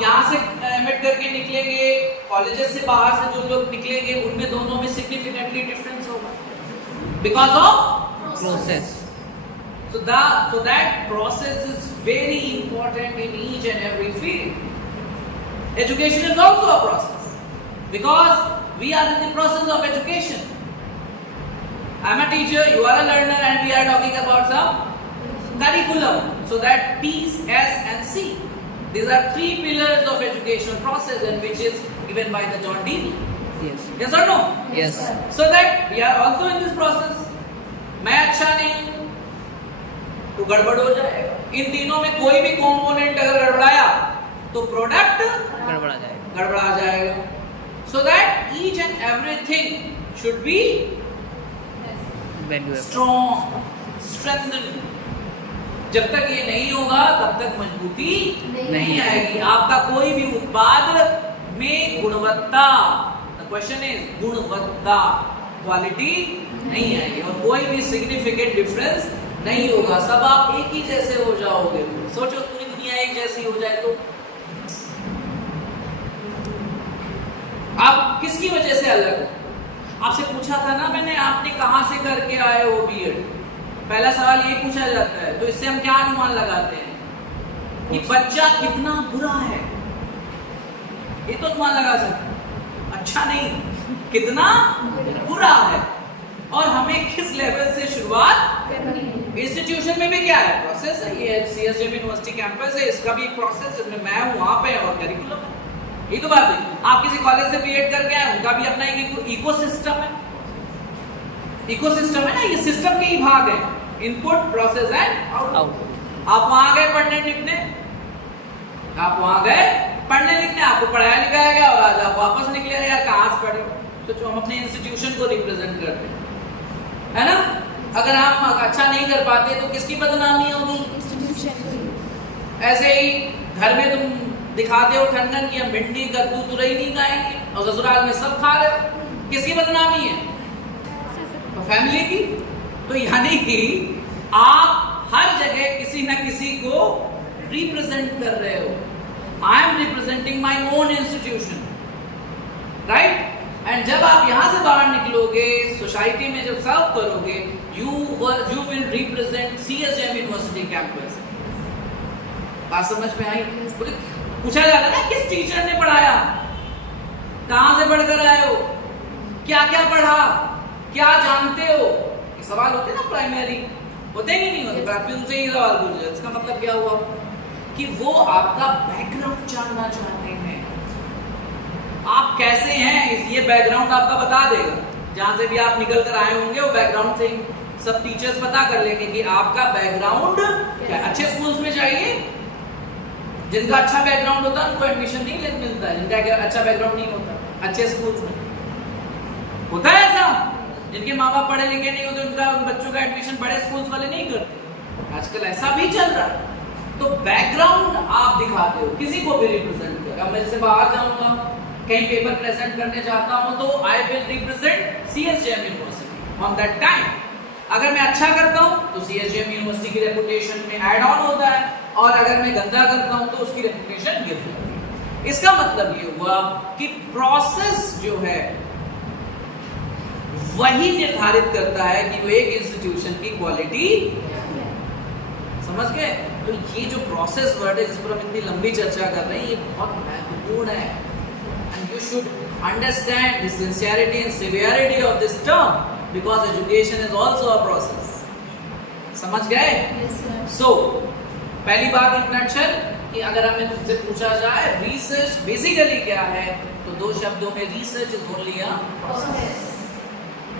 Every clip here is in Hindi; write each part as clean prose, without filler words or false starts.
आप यहाँ से एमिट करके निकलेंगे, कॉलेजेस से बाहर से जो लोग निकलेंगे उनमें दोनों में सिग्निफिकेंटली डिफरेंस होगा because of process. so that process is very important in each and every field. Education is also a process because we are in the process of education. I am a teacher, you are a learner, and we are talking about some curriculum. So that P, S and C, these are three pillars of education process, and which is given by the John Dewey. Yes. Yes or no? Yes. So that we are also in this process. मैं अच्छा नहीं तो गड़बड़ हो जाएगा। इन तीनों में कोई भी कंपोनेंट अगर गड़बड़ाया तो प्रोडक्ट गड़बड़ा जाएगा। So that each and everything should be strong, strengthen. जब तक ये नहीं होगा तब तक मजबूती नहीं आएगी। आपका कोई भी उत्पाद में गुणवत्ता, द क्वेश्चन इज गुणवत्ता, क्वालिटी नहीं आएगी और कोई भी सिग्निफिकेंट डिफरेंस नहीं होगा। सब आप एक ही जैसे हो जाओगे। सोचो पूरी दुनिया एक जैसी हो जाए तो आप किसकी वजह से अलग हो? आपसे पूछा था ना मैंने, आपने कहां से करके आए हो बीएड? पहला सवाल ये पूछा जाता है। तो इससे हम क्या अनुमान लगाते हैं कि बच्चा कितना बुरा है? ये तो अनुमान लगा सकते हैं। अच्छा नहीं, कितना बुरा है। और हमें किस लेवल से शुरुआत? इंस्टीट्यूशन में भी क्या है? प्रोसेस है। ये सीएसजेएम यूनिवर्सिटी कैंपस है, इसका भी एक प्रोसेस जिसमें मैं हूं वहां पे और करिकुलम है। ये तो बात है। आप किसी कॉलेज से बीएड करके आए, उनका भी अपना एक इकोसिस्टम है। इकोसिस्टम है ना, ये सिस्टम के ही भाग है, इनपुट, प्रोसेस एंड आउटपुट। आप वहां गए पढ़ने लिखने, आपको पढ़ाया लिखाया गया और आज आप वापस निकले यार कहां से पढ़े? सोचो, हम अपने इंस्टीट्यूशन को रिप्रेजेंट करते हैं, है ना? अगर आप अच्छा नहीं कर पाते तो किसकी बदनामी होगी? इंस्टीट्यूशन की। ऐसे ही घर में तुम दिखाते हो ठनठन की हम भिंडी कद्दू तुरई नहीं खाएंगे और ससुराल में सब खा रहे हो, किसकी बदनामी है? तो फैमिली की। तो यानी कि आप हर जगह किसी ना किसी को रिप्रेजेंट कर रहे हो। I am representing my own institution, right? And जब आप यहां से बाहर निकलोगे, सोसाइटी में जब सर्व करोगे, you will represent CSJM university campus. बात समझ में आई? पूछा जाता है ना किस टीचर ने पढ़ाया, कहां से पढ़कर आए हो, क्या क्या पढ़ा, क्या जानते हो? ये सवाल होते ना प्राइमरी, होते ही नहीं होते? प्राथमिक उनसे ही सवाल पूछे। इसका मतलब क्या हुआ कि वो आपका बैकग्राउंड जानना चाहते हैं। आप कैसे हैं ये बैकग्राउंड आपका बता देगा। जहां से भी आप निकल कर आए होंगे वो बैकग्राउंड से सब टीचर्स पता कर लेंगे कि आपका बैकग्राउंड क्या। अच्छे स्कूल्स में चाहिए, जिनका अच्छा बैकग्राउंड होता है उनको एडमिशन नहीं मिलता है, जिनका अच्छा बैकग्राउंड नहीं होता अच्छे स्कूल्स में। होता है ऐसा, जिनके माँ बाप पढ़े लिखे नहीं होते उनका उन बच्चों का एडमिशन बड़े स्कूल्स वाले नहीं करते। आजकल ऐसा भी चल रहा है। तो बैकग्राउंड आप दिखाते हो, किसी को भी रिप्रेजेंट कर। अब मैं जैसे बाहर जाऊंगा, कहीं पेपर प्रेजेंट करने जाता हूं तो I will represent CSJM university on that time. अगर मैं अच्छा करता हूं तो सीएसजेएम यूनिवर्सिटी की रेपुटेशन में ऐड ऑन होता है, और अगर मैं गंदा करता हूं तो उसकी रेपुटेशन गिर जाती है। इसका मतलब ये हुआ कि प्रोसेस जो है वही निर्धारित करता है कि वो एक इंस्टीट्यूशन की क्वालिटी। समझ गए? तो ये जो प्रोसेस वर्ड है जिस पर हम इतनी लंबी चर्चा कर रहे हैं, ये बहुत महत्वपूर्ण है। And you should understand the sincerity and severity of this term because education is also a process. समझ गए? Yes, sir. So, पहली बात इन नटशल कि अगर हमें तुमसे पूछा जाए रिसर्च बेसिकली क्या है, तो दो शब्दों में research is only a process.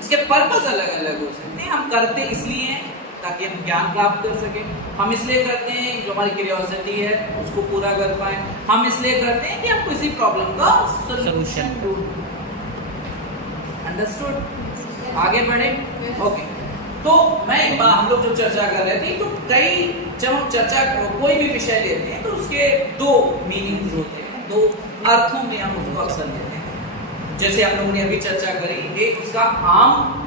इसके पर्पस अलग अलग हो सकते हैं। हम करते इसलिए हैं ताकि हम ज्ञान प्राप्त कर सकें, हम इसलिए करते हैं जो हमारी क्यूरियोसिटी है उसको पूरा कर पाए, हम इसलिए करते हैं कि हम किसी प्रॉब्लम का सॉल्यूशन ढूंढें। अंडरस्टूड? आगे बढ़े? ओके। तो मैं एक बार हम लोग जो चर्चा कर रहे थे, तो कई जब हम चर्चा कोई भी विषय लेते हैं तो उसके दो मीनिंग्स होते हैं, दो अर्थों में हम उसको अक्सर लेते हैं। जैसे हम लोगों ने अभी चर्चा करी, एक उसका आम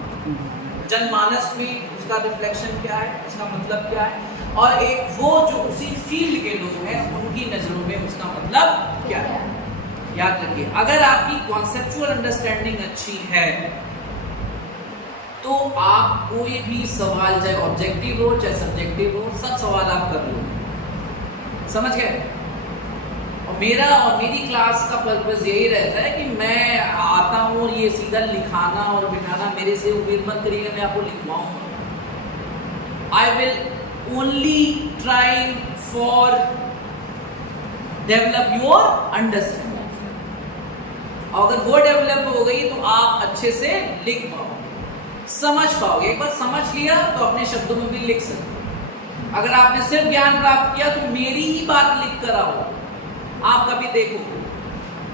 जनमानस में उसका रिफ्लेक्शन क्या है, उसका मतलब क्या है, और एक वो जो उसी फील्ड के लोग हैं उनकी नजरों में उसका मतलब क्या है। याद रखिए, अगर आपकी कॉन्सेप्चुअल अंडरस्टैंडिंग अच्छी है तो आप कोई भी सवाल, चाहे ऑब्जेक्टिव हो चाहे सब्जेक्टिव हो, सब सवाल आप कर लो। समझ गए? और मेरा और मेरी क्लास का पर्पस यही रहता है कि मैं आता हूँ और ये सीधा लिखाना और बिठाना, मेरे से उम्मीद मत करिएगा मैं आपको लिखवाऊंगा। I will only try for develop your understanding. अगर वो डेवलप हो गई तो आप अच्छे से लिख पाओगे, समझ पाओगे। एक बार समझ लिया तो अपने शब्दों में भी लिख सकते। अगर आपने सिर्फ ज्ञान प्राप्त किया तो मेरी ही बात लिख कर आओ। आप कभी देखो,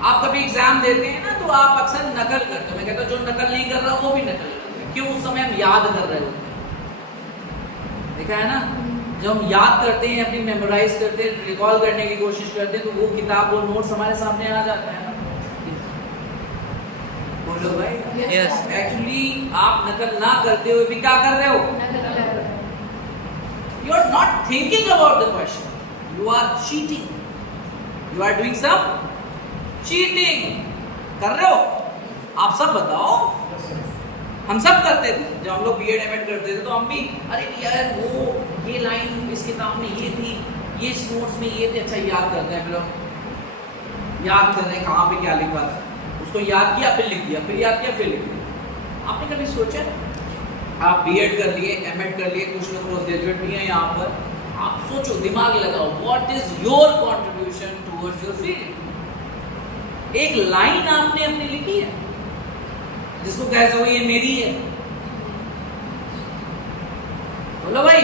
आप कभी एग्जाम देते हैं ना तो आप अक्सर नकल करते हो। मैं कहता हूं जो नकल नहीं कर रहा वो भी नकल करते हैं। क्यों? उस समय हम याद कर रहे होते हैं। देखा है ना, जब हम याद करते हैं, अपनी मेमोराइज करते हैं, रिकॉल करने की कोशिश करते हैं तो वो किताब, वो नोट्स हमारे सामने आ जाता है ना। बोलो भाई। यस, एक्चुअली आप नकल ना करते हुए भी क्या कर रहे हो? You are not thinking about the question, you are cheating, you are doing some cheating. कर रहे हो? आप सब बताओ। हम सब करते थे जब हम लोग बीएड एमएड करते थे, तो हम भी अरे यार वो ये लाइन इस किताब में ये थी, ये इस नोट्स में ये थे, अच्छा याद करते हैं। फिर याद कर रहे हैं कहाँ पे क्या लिखा था, उसको याद किया फिर लिख दिया, फिर याद किया फिर लिख दिया। आपने कभी सोचा? आप बीएड कर लिए, एमएड कर लिए, कुछ लोग पोस्ट ग्रेजुएट भी हैं यहाँ पर। आप सोचो, दिमाग लगाओ, what is your contribution towards your field. एक लाइन आपने अपनी लिखी है जिसको कह सको ये मेरी है। बोलो भाई।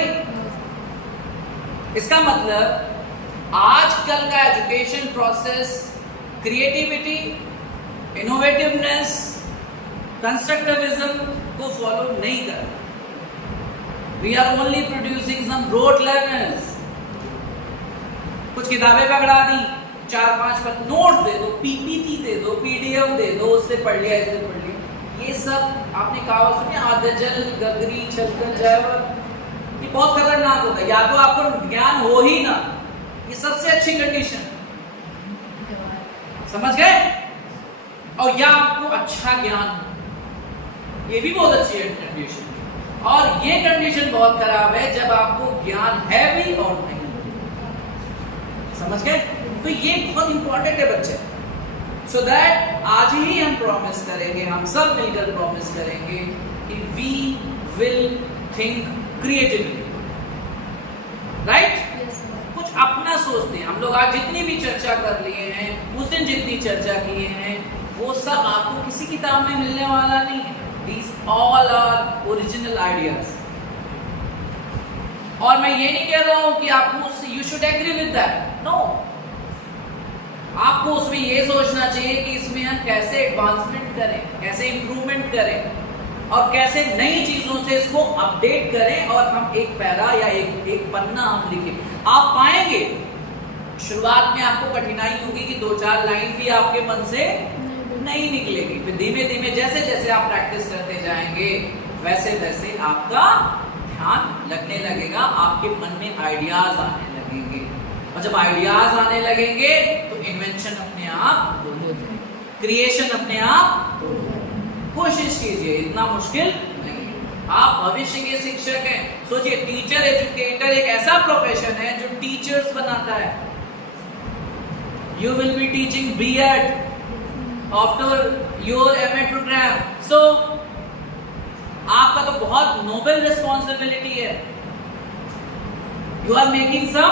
इसका मतलब आजकल का education process creativity, innovativeness, constructivism को फॉलो नहीं कर रहा। We are only producing some rote learners. कुछ किताबें पकड़ा दी, 4-5 नोट्स दे दो, पीपीटी दे दो, पीडीएफ दे दो, उससे पढ़ लिया, इससे पढ़ लिया। ये सब आपने कहा सुनिए, आधे जल गगरी छलकल जाएवर, ये बहुत खतरनाक होता है। या तो आपको ज्ञान हो ही ना, ये सबसे अच्छी कंडीशन, समझ गए? और या आपको अच्छा ज्ञान, ये भी बहुत अच्छी कंडीशन। और ये कंडीशन बहुत खराब है जब आपको ज्ञान है भी और नहीं, समझ गए? तो ये बहुत इंपॉर्टेंट है बच्चे। सो दैट आज ही हम प्रॉमिस करेंगे, हम सब मिलकर प्रॉमिस करेंगे कि we will think creatively, right? कुछ अपना सोचते हैं। हम लोग आज जितनी भी चर्चा कर लिए हैं, उस दिन जितनी चर्चा किए हैं, वो सब आपको किसी किताब में मिलने वाला नहीं है। These all are original ideas। और मैं ये नहीं कह रहा हूं कि आपको you should agree with that, no। आपको उसमें ये सोचना चाहिए कि इसमें हम कैसे एडवांसमेंट करें, कैसे इंप्रूवमेंट करें और कैसे नई चीजों से इसको अपडेट करें और हम एक पैरा या एक पन्ना हम लिखें। आप पाएंगे शुरुआत में आपको कठिनाई होगी कि 2-4 लाइन भी आपके मन से नहीं निकलेगी। फिर धीमे धीमे जैसे जैसे आप प्रैक्टिस करते जाएंगे वैसे वैसे आपका ध्यान लगने लगेगा, आपके मन में आइडियाज आने लगेंगे। और जब आइडियाज आने लगेंगे तो इन्वेंशन अपने आप, क्रिएशन अपने आप। कोशिश कीजिए, इतना मुश्किल नहीं। आप भविष्य के शिक्षक हैं। सोचिए, टीचर एजुकेटर एक ऐसा प्रोफेशन है जो टीचर्स बनाता है। You will be teaching BEd after your MEd programme. So आपका तो बहुत नोबल रिस्पॉन्सिबिलिटी है। You are making some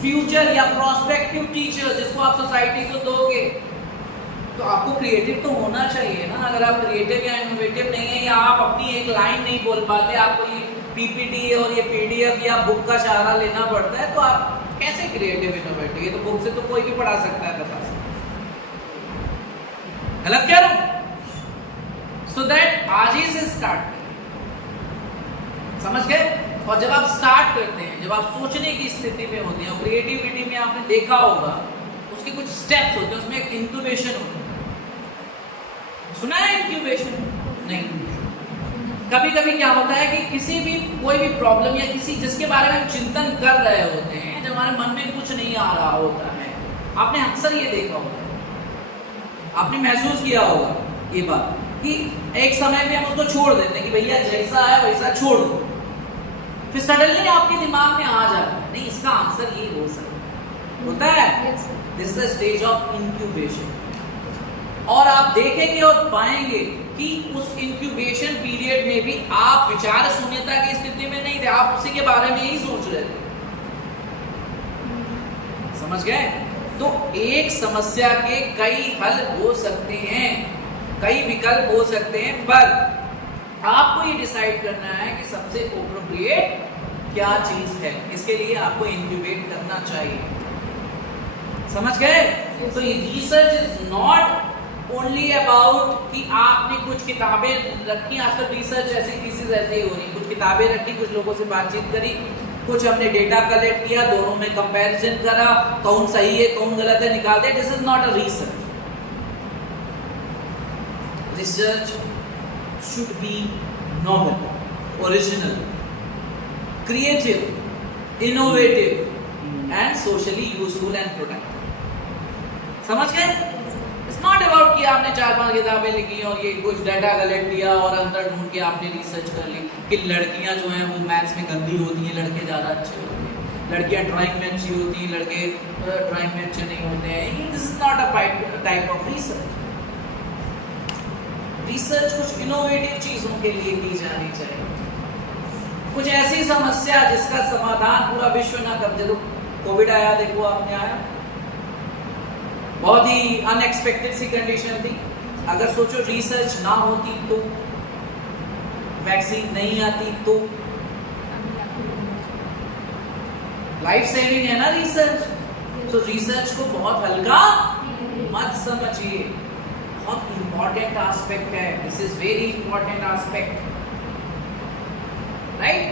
future या प्रोस्पेक्टिव टीचर जिसको आप सोसाइटी को दोगे। तो आपको क्रिएटिव तो होना चाहिए ना। अगर आप क्रिएटिव या इनोवेटिव नहीं है, या आप अपनी एक लाइन नहीं बोल पाते, आपको ये पीपीटी और ये पीडीएफ या बुक का सहारा लेना पड़ता है, तो आप कैसे क्रिएटिव इनोवेटिव? ये तो बुक से तो कोई भी पढ़ा सकता है, बता सकता। गलत कह रहा हूं? सो दैट आज ही से स्टार्ट करें, समझ गए? और जब आप स्टार्ट करते हैं, जब आप सोचने की स्थिति में होते हैं, और क्रिएटिविटी में आपने देखा होगा उसके कुछ स्टेप्स होते हैं, उसमें एक इंक्यूबेशन होता है। सुना है इंक्यूबेशन? नहीं। कभी कभी क्या होता है कि किसी भी कोई भी प्रॉब्लम या किसी जिसके बारे में हम चिंतन कर रहे होते हैं, जब हमारे मन में कुछ नहीं आ रहा होता है, आपने अक्सर ये देखा होगा, आपने महसूस किया होगा ये बात कि एक समय पे हम उसको छोड़ देते हैं कि भैया जैसा है वैसा छोड़ दो, फिर सडनली आपके दिमाग में आ जाता है नहीं इसका आंसर ये हो सकता है, होता है। This is the stage of incubation. और आप देखेंगे और पाएंगे कि उस इंक्यूबेशन पीरियड में भी आप विचार शून्यता की स्थिति में नहीं थे, आप उसी के बारे में ही सोच रहे थे। समझ गए? तो एक समस्या के कई हल हो सकते हैं, कई विकल्प हो सकते हैं, पर आपको ये डिसाइड करना है कि सबसे एप्रोप्रिएट क्या चीज है। इसके लिए आपको इंक्यूबेट करना चाहिए। समझ गए? तो ये research is not only about कि आपने कुछ किताबें रखी, आजकल रिसर्च ऐसी थीसिस ऐसे ही हो रही, कुछ किताबें रखी, कुछ लोगों से बातचीत करी, कुछ हमने डेटा कलेक्ट किया, दोनों में कंपैरिजन करा, कौन सही है कौन गलत है निकाल दे। This is not a research. Research should be novel, original, creative, innovative and socially useful and productive. समझ गए? इट्स नॉट अबाउट कि आपने 4-5 किताबें लिखी और ये कुछ डाटा कलेक्ट किया और अंदर ढूंढ के आपने रिसर्च कर ली कि लड़कियां जो हैं वो मैथ्स में गंदी होती हैं, लड़के ज़्यादा अच्छे होते हैं, लड़कियां ड्राइंग में अच्छी होती हैं, लड़के ड्राइंग में अच्छे नहीं होते हैं। This is not a type of research. Research कुछ इनोवेटिव चीज़ों के लिए की जानी चाहिए, कुछ ऐसी समस्या जिसका समाधान पूरा विश्व ना कर। जब कोविड आया, देखो आपने आया, बहुत ही अनएक्सपेक्टेड सी कंडीशन थी। अगर सोचो रिसर्च ना होती तो, वैक्सीन नहीं आती तो, लाइफ सेविंग है ना रिसर्च। तो रिसर्च को बहुत हल्का मत समझिए, बहुत इंपॉर्टेंट एस्पेक्ट है। This is very important aspect, right?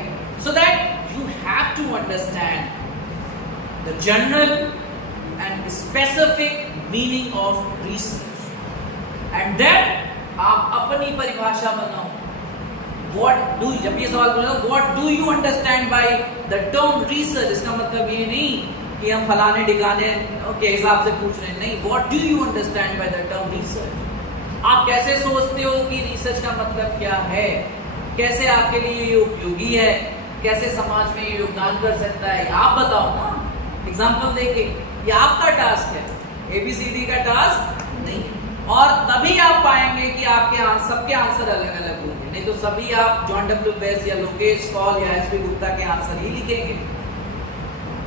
So that you have to understand the general and specific meaning of research, and then आप अपनी परिभाषा बनाओ। जब ये सवाल बोलो what do you understand by the term research, इसका मतलब ये नहीं कि हम फलाने ठिकाने के हिसाब से पूछ रहे हैं, नहीं। what do you understand by the term research? आप कैसे सोचते हो कि रिसर्च का मतलब क्या है, कैसे आपके लिए ये उपयोगी है, कैसे समाज में ये योगदान कर सकता है, आप बताओ ना। एग्जाम्पल देके, ये आपका टास्क है, ABCD का टास्क नहीं है। और तभी आप पाएंगे कि आपके सबके आंसर अलग अलग होंगे, नहीं तो सभी आप जॉन डब्ल्यू बेस या लोकेश कॉल या एसपी गुप्ता के आंसर ही लिखेंगे।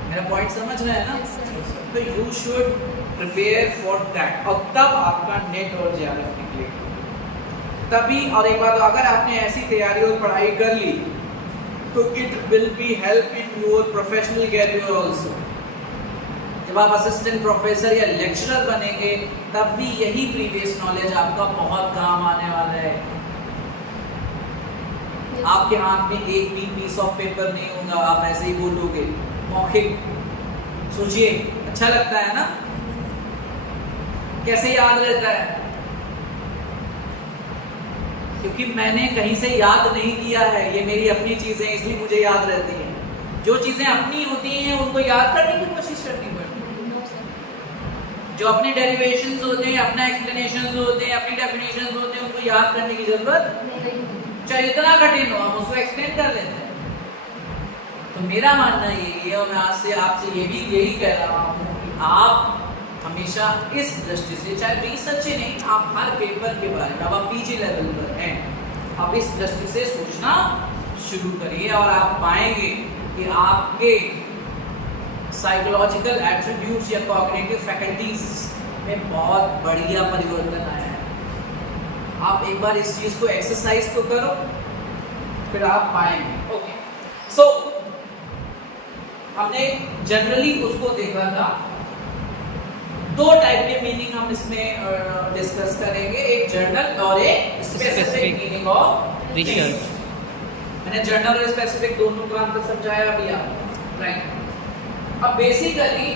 मेरा पॉइंट समझ में है ना? तो you should prepare for that, और तब आपका नेट और JRF निकलेगा तभी। और एक बात, अगर आपने ऐसी तैयारी और पढ़ाई कर ली तो it will be help in your professional career also. जब आप असिस्टेंट प्रोफेसर या लेक्चरर बनेंगे तब भी यही प्रीवियस नॉलेज आपका बहुत काम आने वाला है। आपके हाथ में एक भी पीस ऑफ पेपर नहीं होगा, आप ऐसे ही बोलोगे, मौखिक। सोचिए, अच्छा लगता है ना? कैसे याद रहता है? क्योंकि मैंने कहीं से याद नहीं किया है, ये मेरी अपनी चीजें, इसलिए मुझे याद रहती हैं। जो चीजें अपनी होती हैं उनको याद करने की कोशिश करनी पड़ती है। जो अपने डेरिवेशंस होते हैं, अपना एक्सप्लेनेशंस होते हैं, अपनी डेफिनेशंस होते हैं, उनको याद करने की जरूरत नहीं, चाहे इतना कठिन हो, हम उसको एक्सप्लेन कर लेते हैं। तो मेरा मानना यही है, और मैं आज से आपसे ये भी यही कह रहा हूँ कि आप हमेशा इस दृष्टि से, चाहे रिसर्च ही नहीं, आप हर पेपर के बारे में, अब आप PG लेवल पर हैं, आप इस दृष्टि से सोचना शुरू करिए और आप पाएंगे कि आपके साइकोलॉजिकल एट्रीब्यूट्स या कॉग्निटिव फैकल्टीज में बहुत बढ़िया परिवर्तन आया है। आप एक बार इस चीज को एक्सरसाइज तो करो, फिर आप पाएंगे। ओके, सो हमने जनरली उसको देखा था। दो टाइप के मीनिंग हम इसमें डिस्कस करेंगे, एक जनरल और एक स्पेसिफिक मीनिंग ऑफ रिसर्च। मैंने जनरल और स्पेसिफिक दोनों का अंतर समझाया अभी आपको, राइट? अब बेसिकली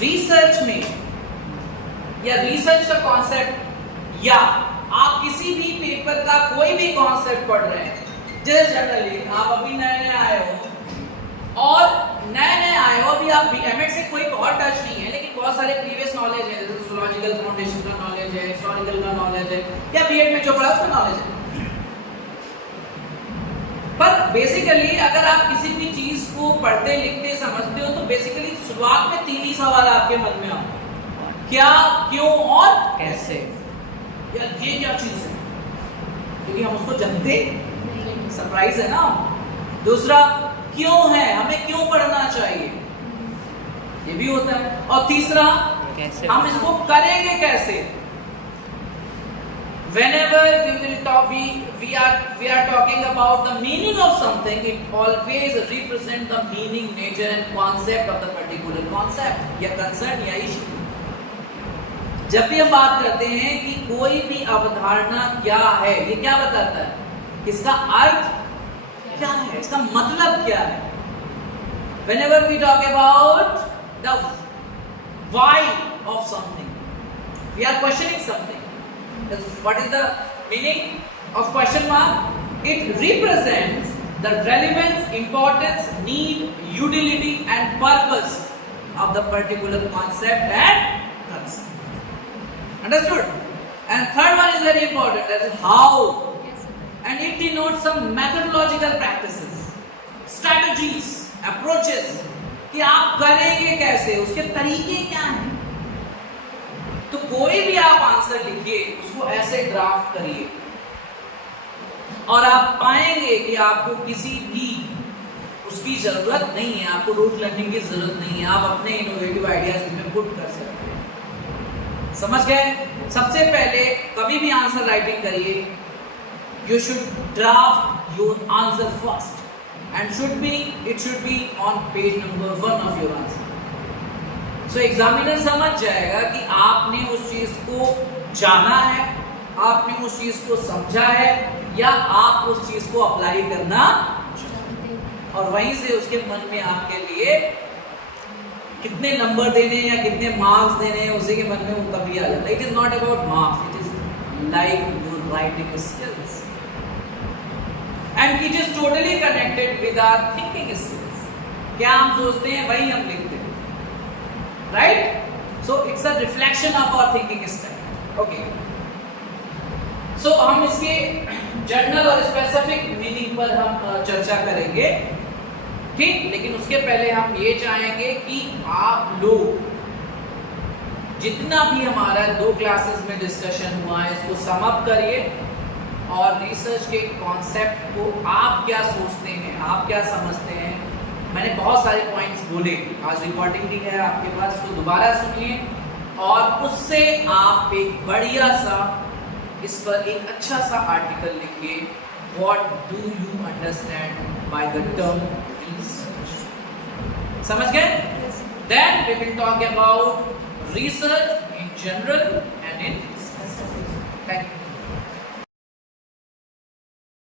रिसर्च में या रिसर्च का कॉन्सेप्ट या आप किसी भी पेपर का कोई भी कॉन्सेप्ट पढ़ रहे हैं, जैसे जनरली आप अभी नए नए आए हो और अभी आप एमएड से कोई बहुत टच नहीं है, लेकिन बहुत सारे प्रीवियस नॉलेज है, जैसे सोशियोलॉजिकल फाउंडेशन का नॉलेज है, हिस्टोरिकल का नॉलेज है, या बीएड में जो पढ़ा उसका नॉलेज है। पर बेसिकली अगर आप किसी भी चीज को पढ़ते लिखते समझते हो तो बेसिकली शुरुआत में 3 ही सवाल आपके मन में आते हैं, क्या, क्यों और कैसे। यार ये क्या चीज है, क्योंकि हम उसको जानते, सरप्राइज है ना। दूसरा क्यों है, हमें क्यों पढ़ना चाहिए, ये भी होता है। और तीसरा कैसे, हम इसको करेंगे कैसे। Whenever we will talk, we are talking about the meaning of something, it always represent the meaning, nature and concept of the particular concept या concern या issue। जब भी हम बात करते हैं कि कोई भी अवधारणा क्या है, ये क्या बताता है, इसका अर्थ क्या है, इसका मतलब क्या है। Whenever we talk about the why of something, we are questioning something. What is the meaning of question mark? It represents the relevance, importance, need, utility and purpose of the particular concept and concept. Understood? And third one is very important, that is how. And it denotes some methodological practices, strategies, approaches कि आप करेंगे कैसे, उसके तरीके क्या हैं। तो कोई भी आप आंसर लिखिए, उसको ऐसे ड्राफ्ट करिए और आप पाएंगे कि आपको किसी भी उसकी जरूरत नहीं है, आपको रूट लर्निंग की जरूरत नहीं है, आप अपने इनोवेटिव आइडियाज इसमें पुट कर सकते हैं। समझ गए। सबसे पहले कभी भी आंसर राइटिंग करिए, you should draft your answer first and it should be on page number 1 of your answer. So examiner समझ जाएगा कि आपने उस चीज को जाना है, आपने उस चीज को समझा है, या आप उस चीज को अप्लाई करना, और वहीं से उसके मन में आपके लिए कितने नंबर देने या कितने मार्क्स देने हैं उसी के मन में वो तभी आ जाता है। It is not about marks, it is like your writing skills and it is totally connected with our thinking skills. क्या हम सोचते हैं वही हम लिखते हैं, right? So it's a reflection of our thinking style. Okay. So हम इसके जनरल और स्पेसिफिक मीनिंग पर हम चर्चा करेंगे, ठीक। लेकिन उसके पहले हम ये चाहेंगे कि आप लोग जितना भी हमारा 2 क्लासेस में डिस्कशन हुआ है इसको सम अप करिए और रिसर्च के कॉन्सेप्ट को आप क्या सोचते हैं, आप क्या समझते हैं। मैंने बहुत सारे पॉइंट्स बोले, आज रिकॉर्डिंग भी है आपके पास, उसको दोबारा सुनिए और उससे आप एक बढ़िया सा इस पर एक अच्छा सा आर्टिकल लिखिए, what do you understand by the term research. समझ गए? Then we will talk about research in general